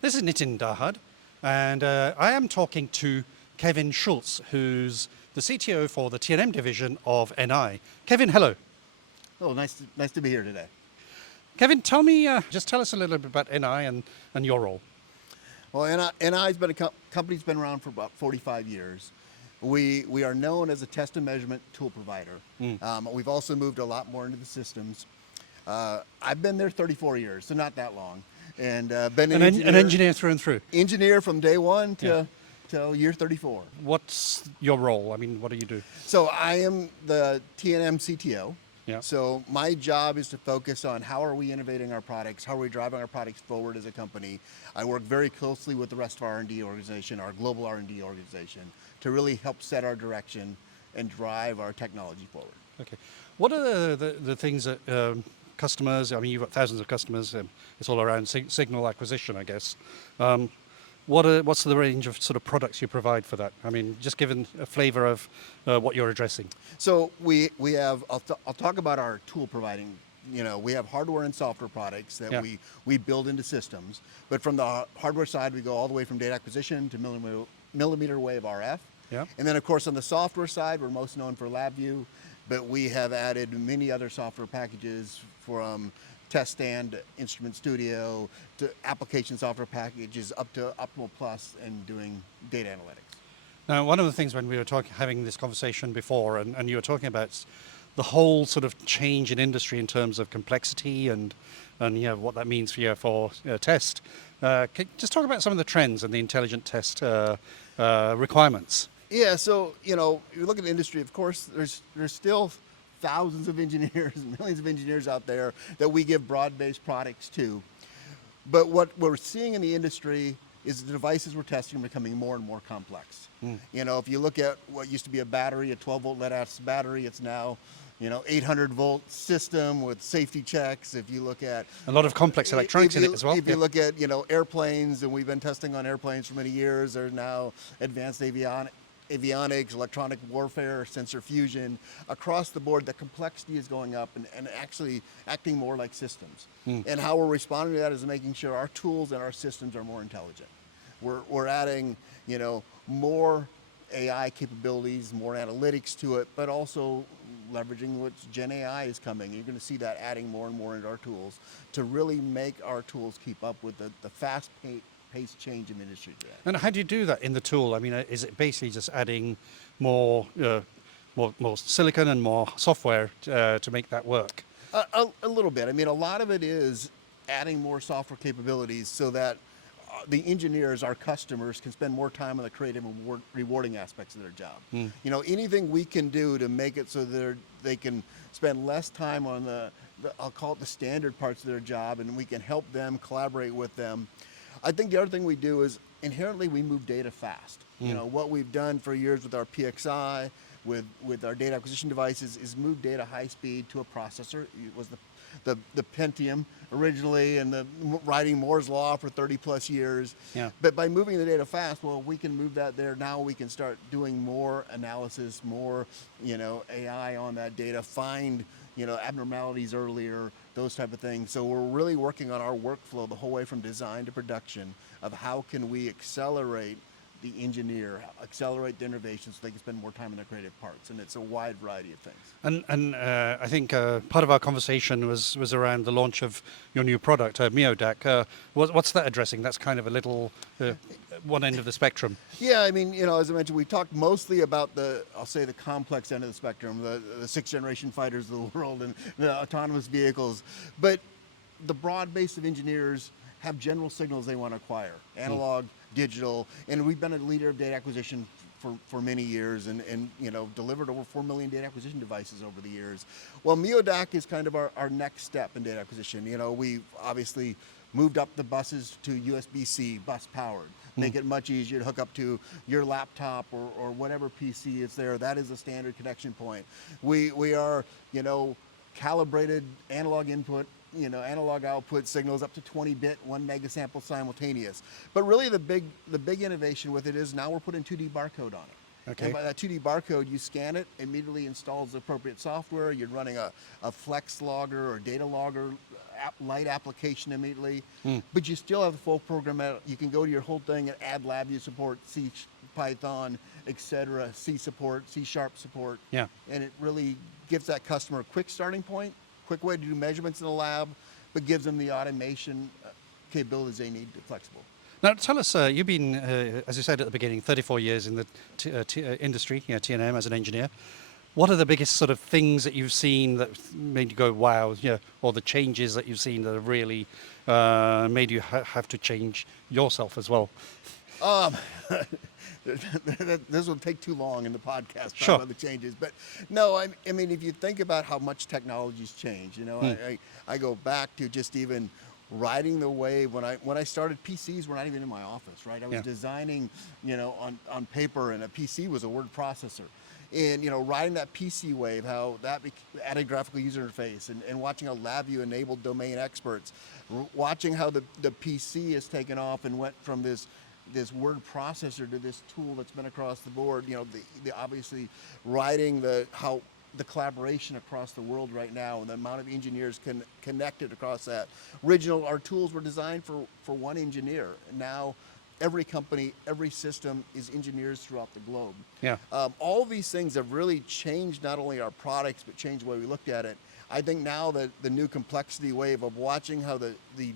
This is Nitin Dahad, and I am talking to Kevin Schultz, who's the CTO for the T&M division of NI. Kevin, hello. Oh, nice to be here today. Kevin, tell me, just tell us a little bit about NI and your role. Well, NI's been company's been around for about 45 years. We are known as a test and measurement tool provider. We've also moved a lot more into the systems. I've been there 34 years, so not that long, and been An engineer through and through. Engineer from day one Yeah. till year 34. What's your role? I mean, what do you do? So I am the T&M CTO. Yeah. So my job is to focus on how are we innovating our products, how are we driving our products forward as a company. I work very closely with the rest of our R&D organization, our global R&D organization, to really help set our direction and drive our technology forward. Okay. What are the things that customers, I mean, you've got thousands of customers, it's all around signal acquisition, I guess. What's the range of sort of products you provide for that? I mean, just given a flavor of what you're addressing. So we have, I'll talk about our tool providing. You know, we have hardware and software products that we build into systems. But from the hardware side, we go all the way from data acquisition to millimeter wave RF. Yeah. And then of course on the software side, we're most known for LabVIEW, but we have added many other software packages from Test Stand, Instrument Studio, to application software packages up to Optimal Plus and doing data analytics. Now, one of the things when we were having this conversation before, and you were talking about the whole sort of change in industry in terms of complexity and what that means for test. Just talk about some of the trends and the intelligent test requirements. Yeah, so you look at the industry. Of course, there's still thousands of engineers and millions of engineers out there that we give broad-based products to. But what we're seeing in the industry is the devices we're testing are becoming more and more complex. You know, if you look at what used to be a battery, a 12-volt lead-acid battery, it's now 800-volt system with safety checks. If you look at a lot of complex electronics in it as well. If you look at airplanes, and we've been testing on airplanes for many years, there's now advanced avionics, electronic warfare, sensor fusion. Across the board, the complexity is going up and actually acting more like systems. And how we're responding to that is making sure our tools and our systems are more intelligent. We're adding, more AI capabilities, more analytics to it, but also leveraging what Gen AI is coming. You're going to see that adding more and more into our tools to really make our tools keep up with the fast-paced change in the industry today. And how do you do that in the tool? I mean, is it basically just adding more silicon and more software to make that work? A little bit. I mean, a lot of it is adding more software capabilities so that the engineers, our customers, can spend more time on the creative and rewarding aspects of their job. Anything we can do to make it so they can spend less time on I'll call it the standard parts of their job, and we can help them, collaborate with them. I think the other thing we do is inherently we move data fast. What we've done for years with our PXI, with our data acquisition devices, is move data high speed to a processor. It was the Pentium originally, and writing Moore's Law for 30 plus years. Yeah. But by moving the data fast, well, we can move that there. Now we can start doing more analysis, more AI on that data, find abnormalities earlier, those type of things. So we're really working on our workflow the whole way from design to production of how can we accelerate the engineer, accelerate the innovation so they can spend more time on their creative parts. And it's a wide variety of things. And I think part of our conversation was around the launch of your new product, MioDAC. What's that addressing? That's kind of a little one end of the spectrum. Yeah, I mean, as I mentioned, we talked mostly about I'll say the complex end of the spectrum, the sixth generation fighters of the world and the autonomous vehicles. But the broad base of engineers have general signals they want to acquire, analog, digital, and we've been a leader of data acquisition for many years and delivered over 4 million data acquisition devices over the years. Well, MioDAC is kind of our next step in data acquisition. We've obviously moved up the buses to USB-C, bus powered, make it much easier to hook up to your laptop or whatever PC is there. That is a standard connection point. We are, calibrated analog input, analog output signals up to 20-bit, 1 megasample simultaneous. But really the big innovation with it is now we're putting 2D barcode on it. Okay. And by that 2D barcode, you scan it, immediately installs the appropriate software. You're running a flex logger or data logger light application immediately, but you still have the full program. You can go to your whole thing and add LabVIEW support, C, Python, etc., C support, C# support. Yeah. And it really gives that customer a quick starting point, quick way to do measurements in the lab, but gives them the automation capabilities they need, flexible. Now, tell us, you've been, as you said at the beginning, 34 years in the industry, T&M as an engineer. What are the biggest sort of things that you've seen that made you go, wow, or the changes that you've seen that have really made you have to change yourself as well? This will take too long in the podcast Sure. about the changes, but no, I mean, if you think about how much technology's changed, I go back to just even riding the wave when I started. PCs were not even in my office, right? I was designing, on paper, and a PC was a word processor. And riding that PC wave, how that added graphical user interface, and watching how LabVIEW enabled domain experts, watching how the PC has taken off and went from this word processor to this tool that's been across the board. The obviously riding how the collaboration across the world right now, and the amount of engineers connected across that. Our tools were designed for one engineer. Now every company, every system is engineers throughout the globe. Yeah. All of these things have really changed not only our products, but changed the way we looked at it. I think now that the new complexity wave of watching how the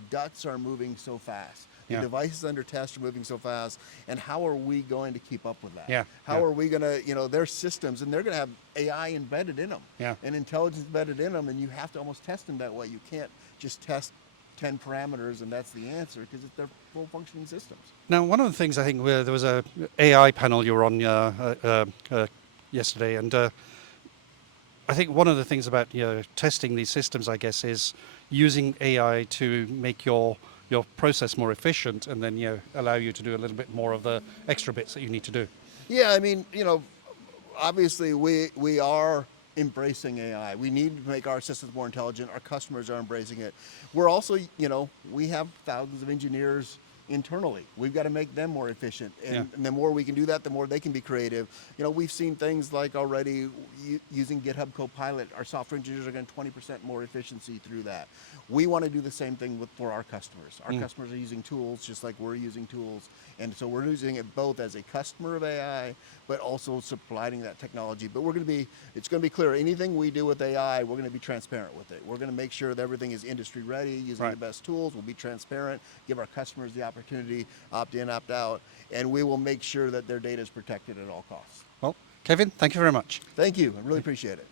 ducts are moving so fast, the devices under test are moving so fast, and how are we going to keep up with that? Yeah. How are we going to, their systems, and they're going to have AI embedded in them, and intelligence embedded in them, and you have to almost test them that way. You can't just test 10 parameters and that's the answer, because they're full functioning systems. Now, one of the things I think there was a AI panel you were on yesterday, and I think one of the things about testing these systems, I guess, is using AI to make your process more efficient, and then allow you to do a little bit more of the extra bits that you need to do. Yeah, I mean, obviously we are embracing AI. We need to make our systems more intelligent. Our customers are embracing it. We're also, we have thousands of engineers internally. We've got to make them more efficient. And the more we can do that, the more they can be creative. We've seen things like already using GitHub Copilot. Our software engineers are getting 20% more efficiency through that. We want to do the same thing for our customers. Our customers are using tools just like we're using tools. And so we're using it both as a customer of AI, but also supplying that technology. But it's going to be clear, anything we do with AI, we're going to be transparent with it. We're going to make sure that everything is industry ready, using the best tools. We'll be transparent, give our customers the opportunity, opt in, opt out, and we will make sure that their data is protected at all costs. Well, Kevin, thank you very much. Thank you. I really appreciate it.